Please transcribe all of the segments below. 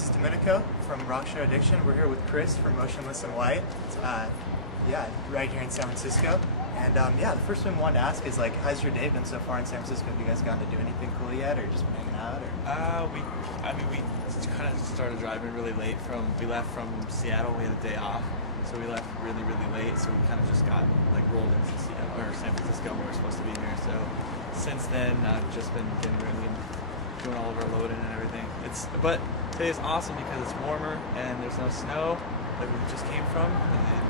this is Domenico from Rock Show Addiction. We're here with Chris from Motionless In White. Right here in San Francisco. And the first thing I wanted to ask is, like, how's your day been so far in San Francisco? Have you guys gotten to do anything cool yet, or just been hanging out? Or? We kind of started driving really late. We left from Seattle. We had a day off, so we left really late. So we kind of just got rolled into Seattle or San Francisco. We were supposed to be here. So since then, I've just been getting ready and doing all of our loading and everything. But today's awesome because it's warmer and there's no snow like we just came from. And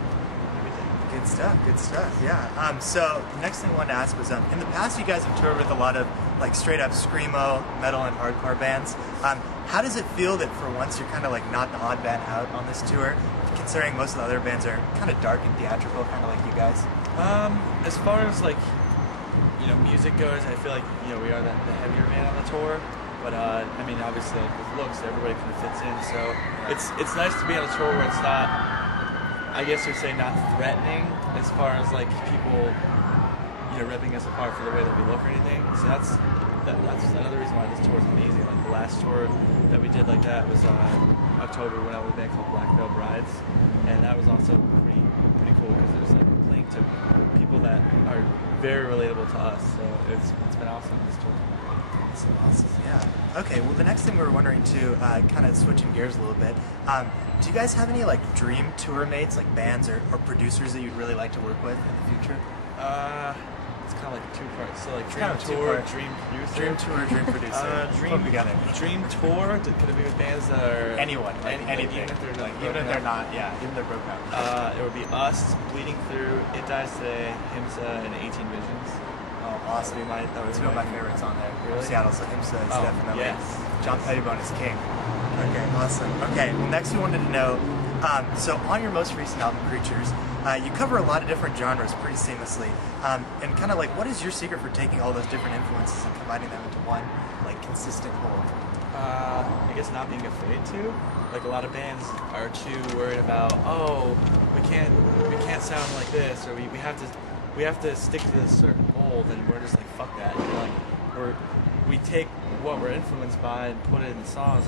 Good stuff, yeah. So the next thing I wanted to ask was, in the past you guys have toured with a lot of straight up screamo, metal and hardcore bands. How does it feel that for once you're kind of not the odd band out on this tour, considering most of the other bands are kind of dark and theatrical, kind of like you guys? As far as music goes, I feel like we are the heavier band on the tour. But obviously with looks, everybody kind of fits in. So it's nice to be on a tour where it's not, I guess you'd say, not threatening as far as people ripping us apart for the way that we look or anything. So that's another reason why this tour is amazing. Like the last tour that we did like that was October, when I was a band called Black Veil Brides, and that was also pretty cool because it was we're playing to people that are very relatable to us. So it's been awesome this tour. Awesome, yeah. Okay, well the next thing we were wondering too, kind of switching gears a little bit, do you guys have any dream tour mates, bands or producers that you'd really like to work with in the future? It's kind of two parts. So dream tour, dream producer. Dream tour, dream producer. Dream tour. Could it be with bands that are anyone, anything, even if they're not, even if they're broke out. It would be us, Bleeding Through, It Dies Today, Himsa, and 18 Visions. Oh, awesome. That was two of my favorites on there. Really? Seattle, so Himsa is definitely. Yes. John Pettibone is king. Okay, awesome. Okay, well next we wanted to know, so on your most recent album, Creatures, you cover a lot of different genres pretty seamlessly. And kind of what is your secret for taking all those different influences and combining them into one consistent whole? I guess not being afraid to. A lot of bands are too worried about, we can't sound like this, or we have to stick to this certain mold, and we're just fuck that. We take what we're influenced by and put it in songs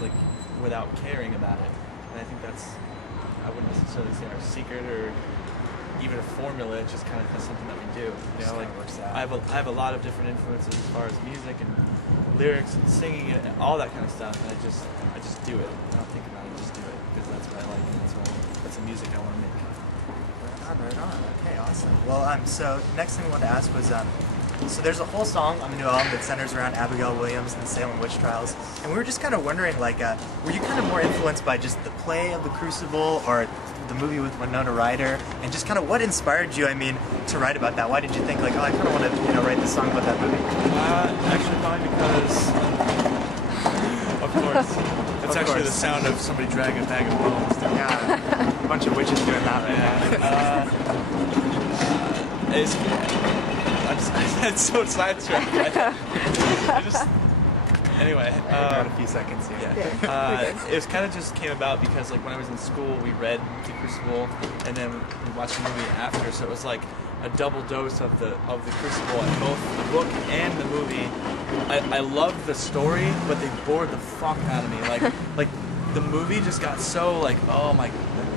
without caring about it. And I think I wouldn't necessarily say our secret or even a formula. It's just kind of something that we do. Works out. I have a lot of different influences as far as music and lyrics and singing and all that kind of stuff. And I just do it. I don't think about it. Just do it because that's what I like. And that's the music I want to make. Right on. Okay, awesome. Well, so next thing I wanted to ask was, so there's a whole song on the new album that centers around Abigail Williams and the Salem witch trials, and we were just kind of wondering, were you kind of more influenced by just the play of The Crucible or the movie with Winona Ryder, and just kind of what inspired you, to write about that? Why did you think, I kind of want to, write this song about that movie? Actually, probably because, of course, it's actually the sound of somebody dragging a bag of bones. Yeah, a bunch of witches doing that right now. It's so sidetracked. Anyway, got a few seconds here. It was kind of just came about because when I was in school, we read The Crucible, and then we watched the movie after. So it was a double dose of the Crucible, and both the book and the movie. I loved the story, but they bored the fuck out of me. The movie just got so oh my,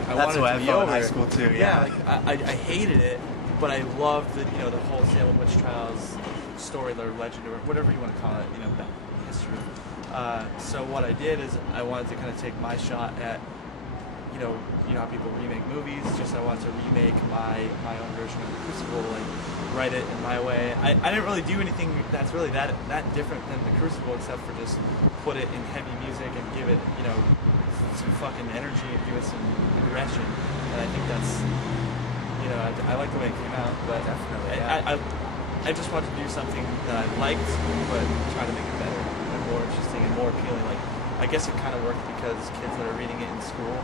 That's what I be felt over in high school too. Yeah, I hated it, but I loved the the whole Salem witch trials story, or legend, or whatever you want to call it. Back in history. So what I did is I wanted to kind of take my shot at how people remake movies. I wanted to remake my own version of The Crucible, write it in my way. I didn't really do anything that's really that different than The Crucible, except for just put it in heavy music and give it some fucking energy and give it some aggression. And I think that's I like the way it came out, but definitely. Yeah. I just wanted to do something that I liked, but try to make it better and more interesting and more appealing. I guess it kind of worked because kids that are reading it in school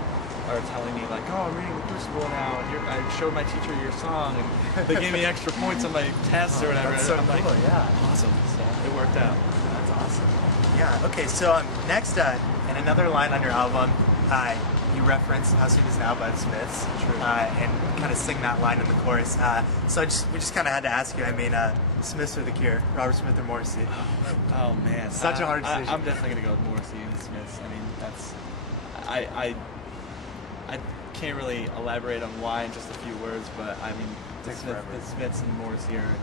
are telling me I'm reading The Crucible now, and I showed my teacher your song, and they gave me extra points on my tests or whatever. That's so I'm cool, yeah. Awesome. So it worked out. That's awesome. Yeah, okay, so next, in another line on your album, you reference How Soon Is Now by the Smiths, and kind of sing that line in the chorus. So we just kind of had to ask you, Smiths or The Cure, Robert Smith or Morrissey? Oh man. Such a hard decision. I'm definitely going to go with Morrissey and Smiths. That's I can't really elaborate on why in just a few words, but I mean, the Smiths and Morrissey are,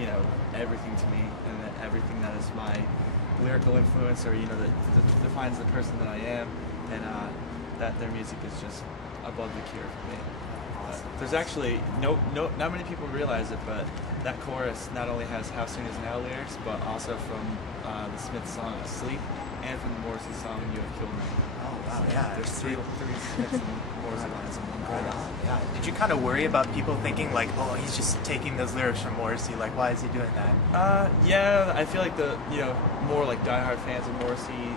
you know, everything to me, and everything that is my lyrical influence, or, you know, that defines the person that I am, and that their music is just above the cure for me. There's actually not many people realize it, but that chorus not only has "How Soon Is Now" lyrics, but also from the Smiths song "Asleep" and from the Morrissey song "You Have Killed Me." Oh wow, yeah. There's three Smiths and Morrissey lines in one chorus. Yeah. Did you kind of worry about people thinking like, oh, he's just taking those lyrics from Morrissey? Like, why is he doing that? Yeah, I feel like the more like diehard fans of Morrissey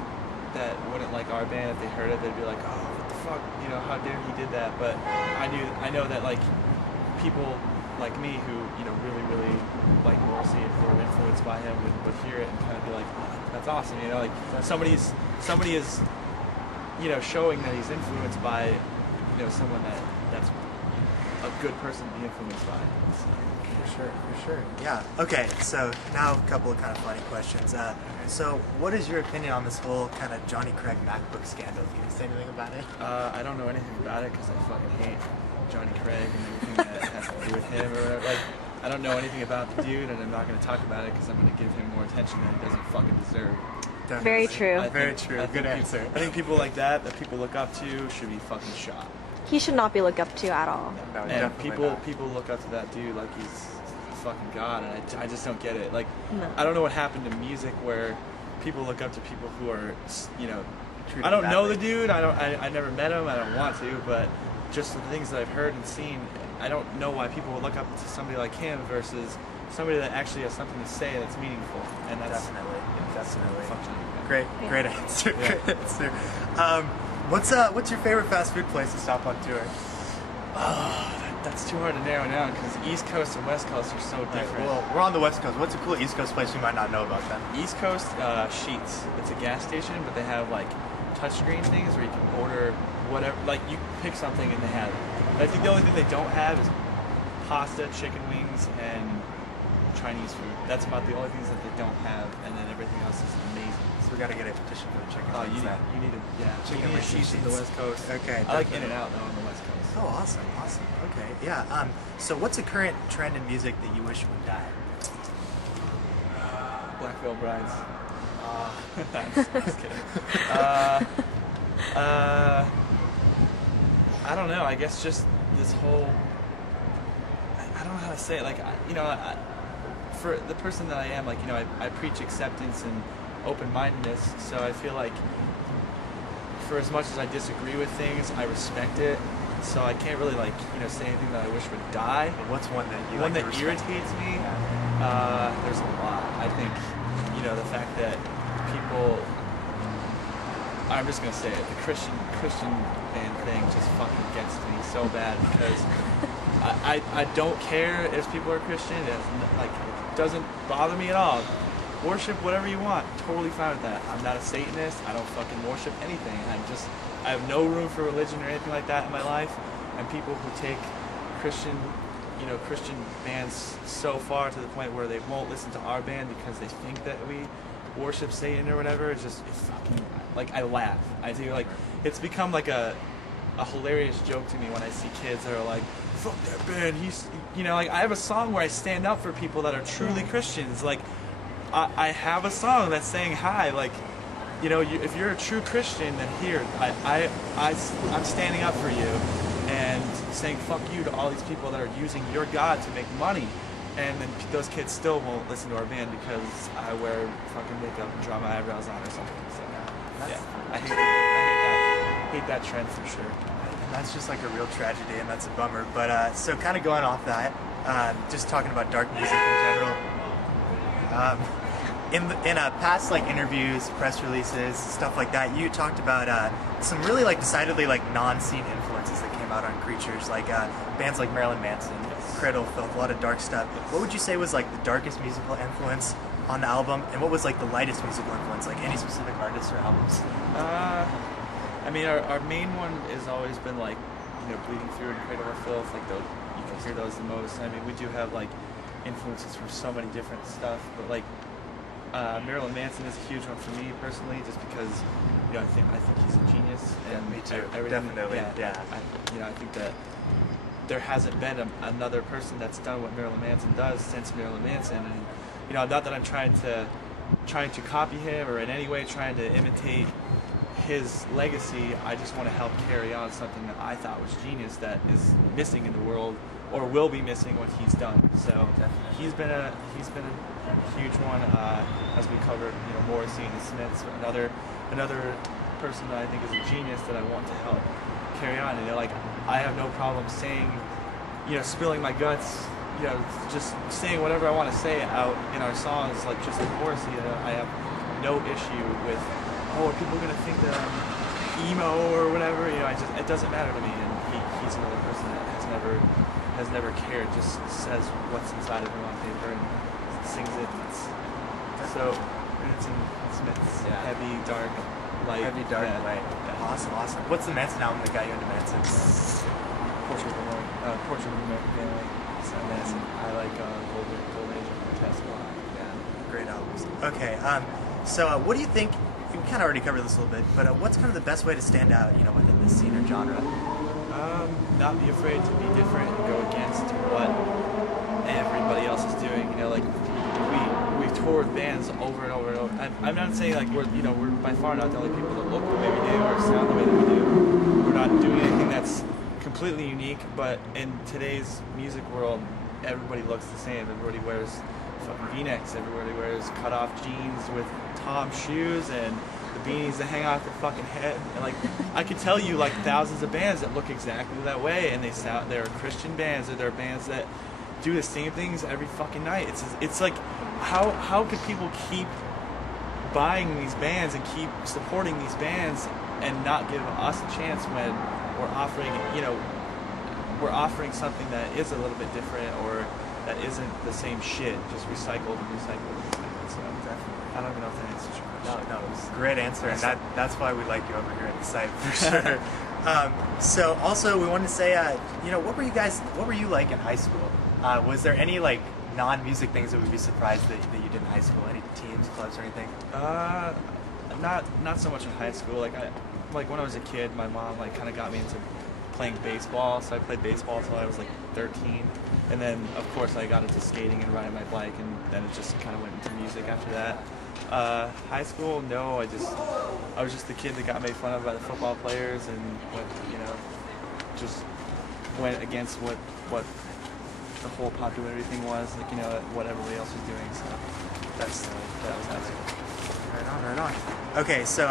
that wouldn't like our band, if they heard it, they'd be like, oh, what the fuck, you know, how dare he did that? But I know that like people like me who, you know, really like Morrissey and were influenced by him would hear it and kind of be like, oh, that's awesome, you know, like somebody is, you know, showing that he's influenced by, you know, someone that's a good person to be influenced by. For sure. Yeah. Okay, so now a couple of kind of funny questions. So what is your opinion on this whole kind of Jonny Craig Macbook scandal? Can you say anything about it? I don't know anything about it because I fucking hate Jonny Craig and everything that has to do with him or whatever. Like, I don't know anything about the dude, and I'm not going to talk about it because I'm going to give him more attention than he doesn't fucking deserve. Definitely. Very true. Very true. Good answer. I think people like that people look up to should be fucking shot. He should not be looked up to at all. No, And definitely not. people look up to that dude like he's fucking god, and I just don't get it. Like, No. I don't know what happened to music where people look up to people who are, you know, Treated I don't know badly. the dude. I never met him. I don't want to, but just the things that I've heard and seen, I don't know why people would look up to somebody like him versus somebody that actually has something to say that's meaningful. And that's Definitely. fucking Great Yeah. answer. Yeah. Great answer. What's your favorite fast food place to stop on tour? That's too hard to narrow down because East Coast and West Coast are so different. Well, we're on the West Coast. What's a cool East Coast place you might not know about then? East Coast, Sheets. It's a gas station, but they have like touchscreen things where you can order whatever. Like, you pick something and they have it. I think the only thing they don't have is pasta, chicken wings, and Chinese food. That's about the only things that they don't have, and then everything else is amazing. So we got to get a petition for the chicken. Oh, wings then. you need it. Yeah, Chicken you need wings Sheets and at the Sheets. West Coast. Okay, I like definitely. In-N-Out though on the West Coast. Oh, awesome. Okay, yeah. So what's a current trend in music that you wish would die? Black Veil Brides. Just kidding. I don't know. I guess just this whole. I don't know how to say it. Like, for the person that I am, like, you know, I preach acceptance and open-mindedness. So I feel like, for as much as I disagree with things, I respect it. So I can't really, like, you know, say anything that I wish would die. And what's one that you One like that to respect? irritates me. Yeah. There's a lot. I think, you know, the fact that people. I'm just gonna say it. The Christian band thing just fucking gets to me so bad because I don't care if people are Christian. It doesn't bother me at all. Worship whatever you want. Totally fine with that. I'm not a Satanist. I don't fucking worship anything. I have no room for religion or anything like that in my life. And people who take Christian bands so far to the point where they won't listen to our band because they think that we worship Satan or whatever, it fucking, like, I laugh. I do, like, it's become like a hilarious joke to me when I see kids that are like, fuck that band, he's, you know, like, I have a song where I stand up for people that are truly Christians. Like, I have a song that's saying hi, like, you know, if you're a true Christian, then here, I'm standing up for you and saying fuck you to all these people that are using your God to make money. And then those kids still won't listen to our band because I wear fucking makeup and draw my eyebrows on or something. So, yeah, I hate that trend for sure. And that's just like a real tragedy, and that's a bummer. But so kind of going off that, just talking about dark music in general. In past like interviews, press releases, stuff like that, you talked about some really like decidedly like non-scene influences that came out on Creatures, like bands like Marilyn Manson, Cradle of Filth, a lot of dark stuff. What would you say was like the darkest musical influence on the album, and what was like the lightest musical influence, like any specific artists or albums? I mean, our main one has always been like, you know, Bleeding Through and Cradle of Filth, like those, you can hear those the most. I mean, we do have like influences from so many different stuff, but like Marilyn Manson is a huge one for me personally, just because, you I think he's a genius. Yeah, And me too. everything- Definitely. Yeah. I think that there hasn't been another person that's done what Marilyn Manson does since Marilyn Manson. And not that I'm trying to copy him or in any way trying to imitate his legacy. I just want to help carry on something that I thought was genius that is missing in the world, or will be missing what he's done. So he's been a huge one. As we covered, Morrissey and the Smiths, another person that I think is a genius that I want to help carry on. And I have no problem saying, spilling my guts, just saying whatever I want to say out in our songs, like just like Morrissey. I have no issue with, are people gonna think that I'm emo or whatever? It doesn't matter to me. And he's another person that has never cared. Just says what's inside of him on paper and sings it. So it's in Smiths. Yeah. Heavy, dark, light. Light. Yeah. Awesome. What's the Manson album that got you into Manson? Portrait of an American Family. And then I like Golden Age of Protest a lot. Yeah, great albums. Okay, so what do you think? You kind of already covered this a little bit, but what's kind of the best way to stand out, within this scene or genre? Not be afraid to be different and go against what everybody else is doing. We've toured bands over and over and over. I'm not saying we're by far not the only people that look the way we do or sound the way that we do. We're not doing anything that's completely unique, but in today's music world, everybody looks the same. Everybody wears fucking V-necks. Everybody wears cut-off jeans with Tom shoes and the beanies that hang off their fucking head. And I could tell you thousands of bands that look exactly that way, and they're Christian bands, or they're bands that do the same things every fucking night. It's like, how could people keep buying these bands and keep supporting these bands and not give us a chance when we're offering something that is a little bit different, or that isn't the same shit, just recycled. So I don't even know if that answers your question. No, it was a great answer, and that's why we like you over here at the site for sure. So also we wanted to say, what were you like in high school? Was there any non-music things that would be surprised that you did in high school? Any teams, clubs, or anything? Not so much in high school. When I was a kid, my mom kind of got me into playing baseball, so I played baseball until I was 13, and then of course I got into skating and riding my bike, and then it just kind of went into music after that. High school, no, I was just the kid that got made fun of by the football players, and just went against what the whole popularity thing was, what everybody else was doing. So that was high school. Right on. Okay, so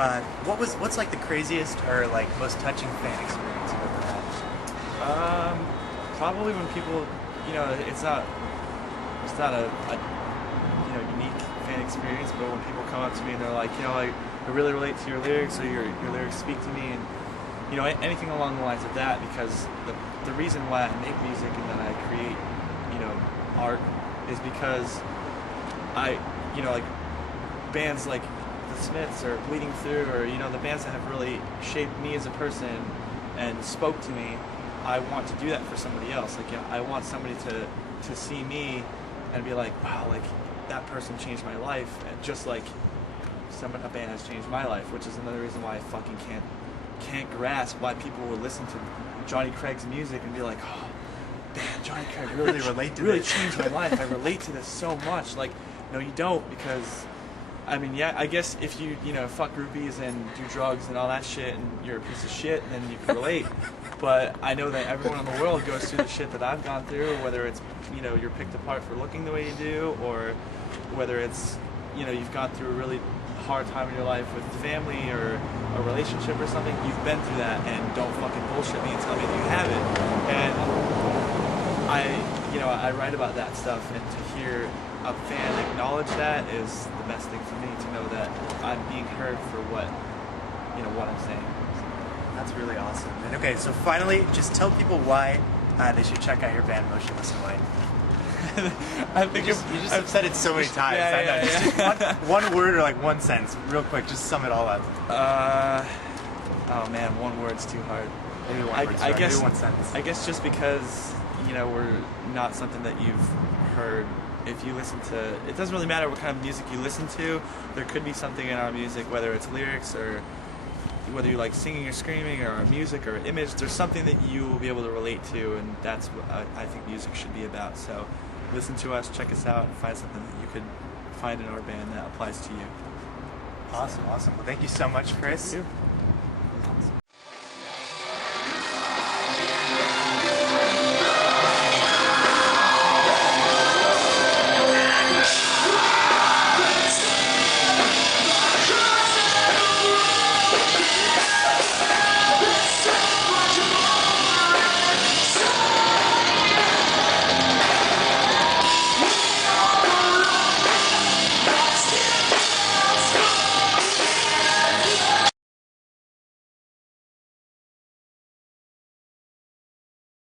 what's the craziest or most touching fan experience you've ever had? Probably when people, it's not a unique fan experience, but when people come up to me and they're like, I really relate to your lyrics, or your lyrics speak to me, and anything along the lines of that, because the reason why I make music and that I create art is because bands like the Smiths or Bleeding Through, or the bands that have really shaped me as a person and spoke to me, I want to do that for somebody else. I want somebody to see me and be like, wow, that person changed my life, and just like a band has changed my life, which is another reason why I fucking can't grasp why people will listen to Jonny Craig's music and be like, oh, man, Jonny Craig really changed my life. I relate to this so much. No, you don't, because I guess if you fuck groupies and do drugs and all that shit and you're a piece of shit, then you can relate. But I know that everyone in the world goes through the shit that I've gone through, whether it's you're picked apart for looking the way you do, or whether it's you've gone through a really hard time in your life with family or a relationship or something. You've been through that, and don't fucking bullshit me and tell me that you haven't. And I write about that stuff, and to hear a fan acknowledge that is the best thing for me, to know that I'm being heard for what I'm saying. That's really awesome. And okay, so finally, just tell people why they should check out your band, Motionless In White. I think you just have said it so many times. Yeah, I know. Just one word or one sentence, real quick. Just sum it all up. Oh man, one word's too hard. Maybe one word. Maybe one sentence. I guess just because we're not something that you've heard. If you listen to, it doesn't really matter what kind of music you listen to. There could be something in our music, whether it's lyrics or whether you like singing or screaming or our music or image, there's something that you will be able to relate to, and that's what I think music should be about. So listen to us, check us out, and find something that you could find in our band that applies to you. Awesome. Well, thank you so much, Chris. Thank you.